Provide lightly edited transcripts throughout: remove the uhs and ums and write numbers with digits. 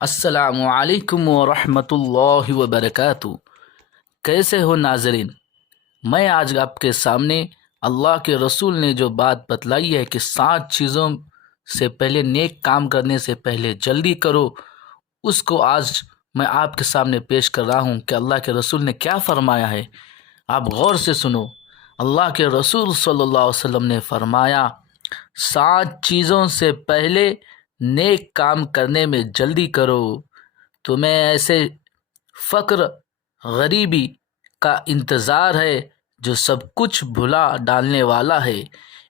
السلام علیکم ورحمۃ اللہ وبرکاتہ۔ کیسے ہو ناظرین؟ میں آج آپ کے سامنے اللہ کے رسول نے جو بات بتلائی ہے کہ 7 چیزوں سے پہلے، نیک کام کرنے سے پہلے جلدی کرو، اس کو آج میں آپ کے سامنے پیش کر رہا ہوں کہ اللہ کے رسول نے کیا فرمایا ہے۔ آپ غور سے سنو۔ اللہ کے رسول صلی اللہ علیہ وسلم نے فرمایا 7 چیزوں سے پہلے نیک کام کرنے میں جلدی کرو۔ تمہیں ایسے فقر، غریبی کا انتظار ہے جو سب کچھ بھلا ڈالنے والا ہے،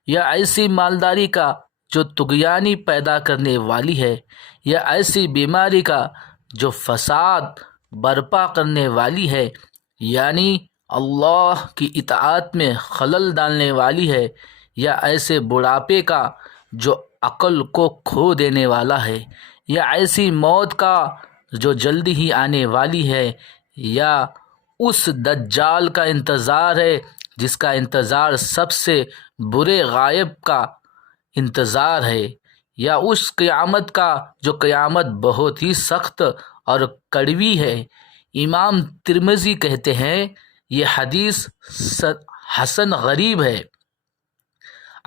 یا ایسی مالداری کا جو طغیانی پیدا کرنے والی ہے، یا ایسی بیماری کا جو فساد برپا کرنے والی ہے، یعنی اللہ کی اطاعت میں خلل ڈالنے والی ہے، یا ایسے بڑھاپے کا جو عقل کو کھو دینے والا ہے، یا ایسی موت کا جو جلدی ہی آنے والی ہے، یا اس دجال کا انتظار ہے جس کا انتظار سب سے برے غائب کا انتظار ہے، یا اس قیامت کا جو قیامت بہت ہی سخت اور کڑوی ہے۔ امام ترمذی کہتے ہیں یہ حدیث حسن غریب ہے۔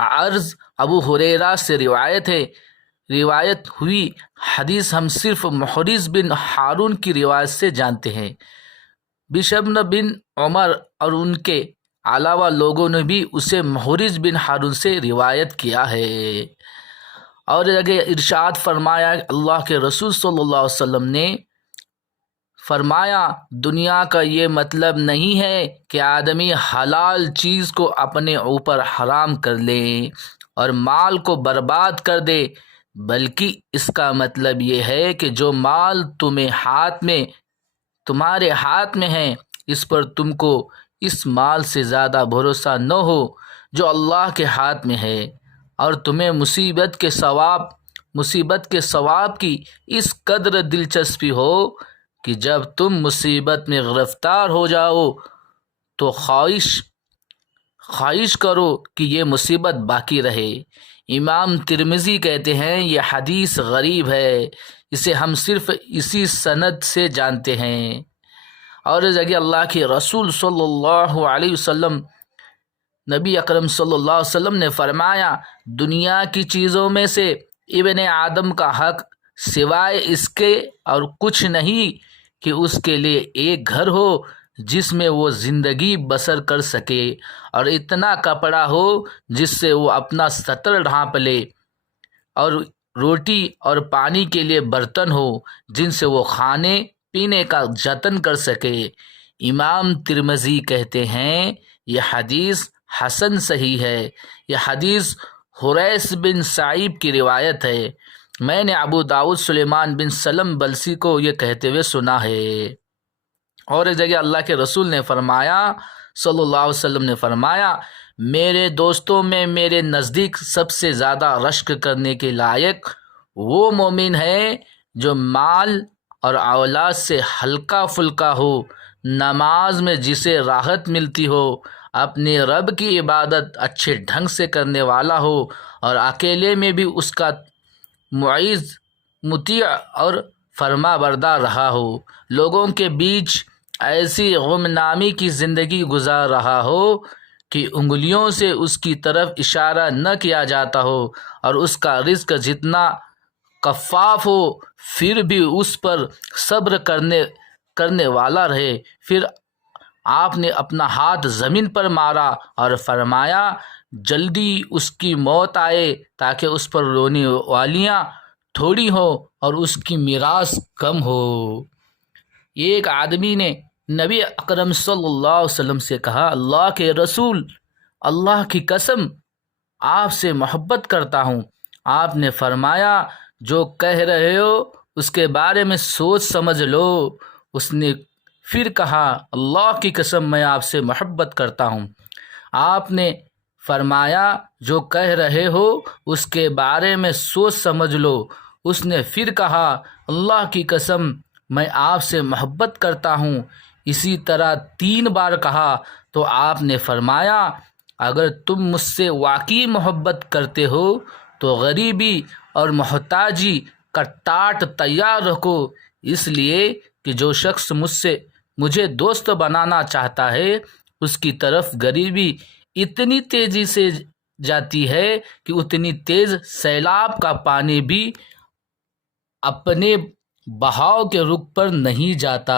عرض ابو ہریرہ سے روایت ہوئی حدیث ہم صرف محرز بن ہارون کی روایت سے جانتے ہیں۔ بشر بن عمر اور ان کے علاوہ لوگوں نے بھی اسے محرز بن ہارون سے روایت کیا ہے۔ اور اگر ارشاد فرمایا، اللہ کے رسول صلی اللہ علیہ وسلم نے فرمایا، دنیا کا یہ مطلب نہیں ہے کہ آدمی حلال چیز کو اپنے اوپر حرام کر لے اور مال کو برباد کر دے، بلکہ اس کا مطلب یہ ہے کہ جو مال تمہارے ہاتھ میں ہے، اس پر تم کو اس مال سے زیادہ بھروسہ نہ ہو جو اللہ کے ہاتھ میں ہے، اور تمہیں مصیبت کے ثواب کی اس قدر دلچسپی ہو کہ جب تم مصیبت میں گرفتار ہو جاؤ تو خواہش کرو کہ یہ مصیبت باقی رہے۔ امام ترمذی کہتے ہیں یہ حدیث غریب ہے، اسے ہم صرف اسی سند سے جانتے ہیں۔ اور اس جگہ اللہ کے رسول صلی اللہ علیہ وسلم، نبی اکرم صلی اللہ علیہ وسلم نے فرمایا، دنیا کی چیزوں میں سے ابن آدم کا حق سوائے اس کے اور کچھ نہیں کہ اس کے لیے ایک گھر ہو جس میں وہ زندگی بسر کر سکے، اور اتنا کپڑا ہو جس سے وہ اپنا سطر ڈھانپ لے، اور روٹی اور پانی کے لیے برتن ہو جن سے وہ کھانے پینے کا جتن کر سکے۔ امام ترمذی کہتے ہیں یہ حدیث حسن صحیح ہے۔ یہ حدیث حریث بن سعیب کی روایت ہے۔ میں نے ابو داؤد سلیمان بن سلم بلسی کو یہ کہتے ہوئے سنا ہے۔ اور ایک جگہ اللہ کے رسول نے فرمایا، صلی اللہ علیہ وسلم نے فرمایا، میرے دوستوں میں میرے نزدیک سب سے زیادہ رشک کرنے کے لائق وہ مومن ہے جو مال اور اولاد سے ہلکا پھلکا ہو، نماز میں جسے راحت ملتی ہو، اپنے رب کی عبادت اچھے ڈھنگ سے کرنے والا ہو، اور اکیلے میں بھی اس کا معیز، مطیع اور فرما بردار رہا ہو، لوگوں کے بیچ ایسی غمنامی کی زندگی گزار رہا ہو کہ انگلیوں سے اس کی طرف اشارہ نہ کیا جاتا ہو، اور اس کا رزق جتنا کفاف ہو پھر بھی اس پر صبر کرنے والا رہے۔ پھر آپ نے اپنا ہاتھ زمین پر مارا اور فرمایا، جلدی اس کی موت آئے تاکہ اس پر رونے والیاں تھوڑی ہوں اور اس کی میراث کم ہو۔ ایک آدمی نے نبی اکرم صلی اللہ علیہ وسلم سے کہا، اللہ کے رسول، اللہ کی قسم آپ سے محبت کرتا ہوں۔ آپ نے فرمایا، جو کہہ رہے ہو اس کے بارے میں سوچ سمجھ لو۔ اس نے پھر کہا، اللہ کی قسم میں آپ سے محبت کرتا ہوں۔ آپ نے فرمایا، جو کہہ رہے ہو اس کے بارے میں سوچ سمجھ لو۔ اس نے پھر کہا، اللہ کی قسم میں آپ سے محبت کرتا ہوں۔ اسی طرح 3 بار کہا تو آپ نے فرمایا، اگر تم مجھ سے واقعی محبت کرتے ہو تو غریبی اور محتاجی کا ٹاٹ تیار رکھو، اس لیے کہ جو شخص مجھے دوست بنانا چاہتا ہے اس کی طرف غریبی اتنی تیزی سے جاتی ہے کہ اتنی تیز سیلاب کا پانی بھی اپنے بہاؤ کے رخ پر نہیں جاتا۔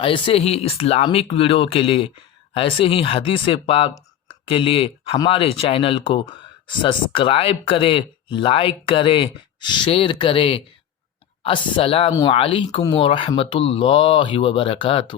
ایسے ہی اسلامک ویڈیو کے لیے، ایسے ہی حدیث پاک کے لیے ہمارے چینل کو سبسکرائب کریں، لائک کریں، شیئر کریں۔ السلام علیکم ورحمۃ اللہ وبرکاتہ۔